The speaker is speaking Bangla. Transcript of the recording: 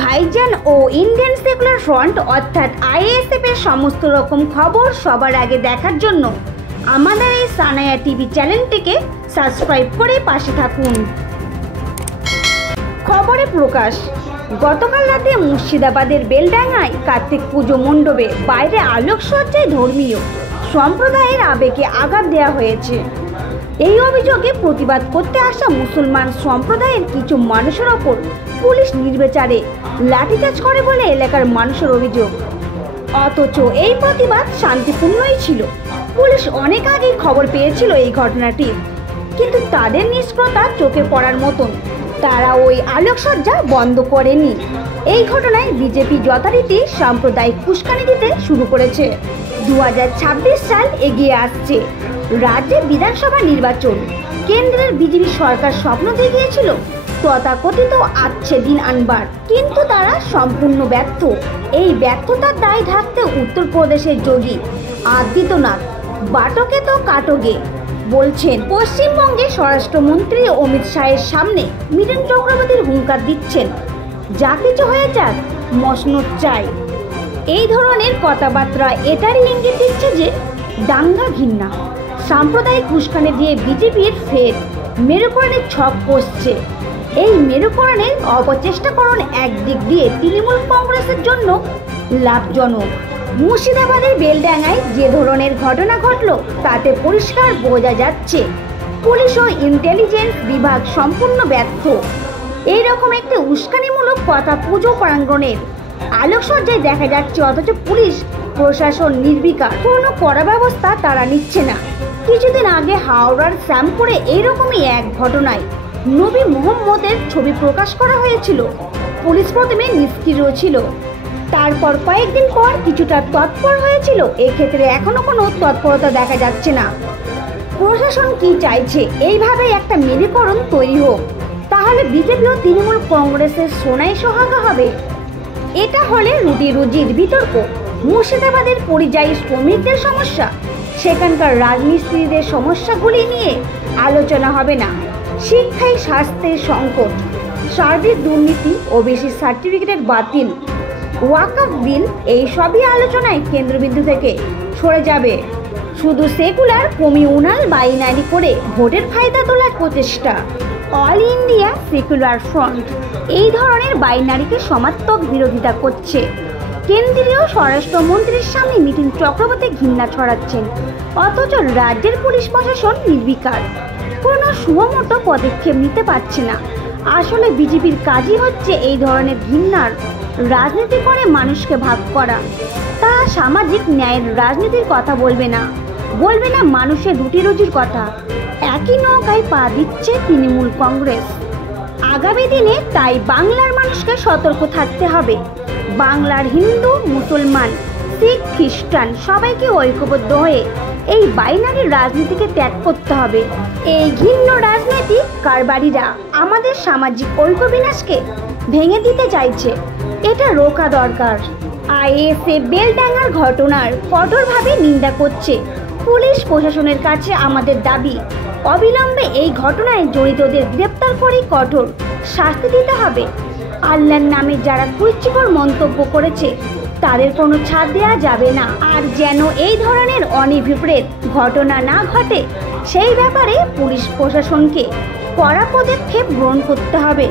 ভাইজান ও ইন্ডিয়ান সেকুলার ফ্রন্ট অর্থাৎ আইএসএফ এর সমস্ত রকম খবর সবার আগে দেখার জন্য আমাদের এই সানায়া টিভি চ্যানেলটিকে সাবস্ক্রাইব করে পাশে থাকুন। খবরে প্রকাশ, গতকাল রাতে মুর্শিদাবাদের বেলডাঙ্গায় কার্তিক পুজো মণ্ডপে বাইরে আলোকসজ্জায় ধর্মীয় সম্প্রদায়ের আবেগে আঘাত দেওয়া হয়েছে। এই অভিযোগে প্রতিবাদ করতে আসা মুসলমান সম্প্রদায়ের কিছু মানুষের ওপর পুলিশ নির্বিচারে লাঠিচার্জ করে বলে এলাকার মানুষের অভিযোগ। অথচ এই প্রতিবাদ শান্তিপূর্ণই ছিল। পুলিশ অনেক আগেই খবর পেয়েছিল এই ঘটনাটি, কিন্তু তাদের নিষ্ক্রিয়তা চোখে পড়ার মতন। তারা ওই আলোকসজ্জা বন্ধ করেনি। এই ঘটনায় বিজেপি যথারীতি সাম্প্রদায়িক উস্কানি দিতে শুরু করেছে। 2026 সাল এগিয়ে আসছে, রাজ্যে বিধানসভা নির্বাচন। কেন্দ্রের বিজেপি সরকার স্বপ্ন দেখিয়েছিল তথাকথিত আচ্ছে দিন আনবার, কিন্তু তারা সম্পূর্ণ ব্যর্থ। এই ব্যর্থতার দায় ঢাকতে উত্তরপ্রদেশের যোগী আদিত্যনাথ বাটকে তো কাটগে বলছেন। পশ্চিমবঙ্গে স্বরাষ্ট্রমন্ত্রী অমিত শাহের সামনে মিঠুন চক্রবর্তীর হুঙ্কার দিচ্ছেন, যা কিছু হয়ে যাক মসনদ চাই। এই ধরনের কথাবার্তা এটারই ইঙ্গিত দিচ্ছে যে দাঙ্গা ঘৃণা সাম্প্রদায়িক উস্কানি দিয়ে বিজেপির ফের মেরুকরণের ছক কষছে। এই মেরুকরণের অপচেষ্টাকরণ একদিক দিয়ে তৃণমূল কংগ্রেসের জন্য লাভজনক। মুর্শিদাবাদের বেলডাঙ্গায় যে ধরনের ঘটনা ঘটল তাতে পরিষ্কার বোঝা যাচ্ছে পুলিশ ও ইন্টেলিজেন্স বিভাগ সম্পূর্ণ ব্যর্থ। এইরকম একটি উস্কানিমূলক কথা পুজো প্রাঙ্গণের আলোকসজ্জায় দেখা যাচ্ছে, অথচ পুলিশ প্রশাসন নির্বিকার, কোনো কড়া ব্যবস্থা তারা নিচ্ছে না। কিছুদিন আগে হাওড়ার শ্যামপুরে এইরকমই এক ঘটনায় নবী মোহাম্মদের ছবি প্রকাশ করা হয়েছিল। পুলিশ প্রথমে নিষ্ক্রিয় ছিল, তারপর কয়েকদিন পর কিছুটা তৎপর হয়েছিল। এক্ষেত্রে এখনো কোনো তৎপরতা দেখা যাচ্ছে না। প্রশাসন কি চাইছে? এইভাবে একটা মেরুকরণ তৈরি হোক, তাহলে বিজেপি ও তৃণমূল কংগ্রেসের সোনায় সোহাগা হবে। এটা হলে রুটি রুজির বিতর্ক। মুর্শিদাবাদের পরিযায়ী শ্রমিকদের সমস্যা, সেখানকার রাজমিস্ত্রিদের সমস্যাগুলি নিয়ে আলোচনা হবে না। শিক্ষায় স্বাস্থ্যের সংকট, সার্বিক দুর্নীতি, ওবিসি সার্টিফিকেটের বাতিল, ওয়াকফ বিল, এই সবই আলোচনায় কেন্দ্রবিন্দু থেকে সরে যাবে। শুধু সেকুলার কমিউনাল বাইনারি করে ভোটের ফায়দা তোলার প্রচেষ্টা। অল ইন্ডিয়া সেকুলার ফ্রন্ট এই ধরনের বাইনারিকে সমার্থক বিরোধিতা করছে। কেন্দ্রীয় স্বরাষ্ট্রমন্ত্রীর সামনে মিঠুন চক্রবর্তী ঘৃণা ছড়াচ্ছেন, অথচ রাজ্যের পুলিশ প্রশাসন নির্বিকার, কোনো সুমোটো পদক্ষেপ নিতে পারছে না। আসলে বিজেপির কাজই হচ্ছে এই ধরনের ঘৃণার রাজনীতি করে মানুষকে ভাগ করা। তারা সামাজিক ন্যায়ের রাজনীতির কথা বলবে না মানুষের রুটি রুজির কথা। একই নৌকায় পা দিচ্ছে তৃণমূল কংগ্রেস। আগামী দিনে তাই বাংলার মানুষকে সতর্ক থাকতে হবে। বাংলার হিন্দু, মুসলমান, শিখ, খ্রিস্টান সবাইকে ঐক্যবদ্ধ হয়ে এই বাইনারি রাজনীতিকে ত্যাগ করতে হবে। এই ঘৃণ্য রাজনৈতিক কারবারিরা আমাদের সামাজিক ঐক্য বিনাশকে ভেঙে দিতে চাইছে, এটা রোকা দরকার। আইএসএফ বেলডাঙ্গার ঘটনার কঠোরভাবে নিন্দা করছে। পুলিশ প্রশাসনের কাছে আমাদের দাবি, অবিলম্বে এই ঘটনায় জড়িতদের গ্রেপ্তার করে কঠোর শাস্তি দিতে হবে। আল্লাহর নামে যারা কুচ্ছিকর মন্তব্য করেছে তাদের কোনো ছাড় দেওয়া যাবে না। আর যেন এই ধরনের অনিভিপ্রেত ঘটনা না ঘটে সেই ব্যাপারে পুলিশ প্রশাসনকে কড়া পদক্ষেপ গ্রহণ করতে হবে।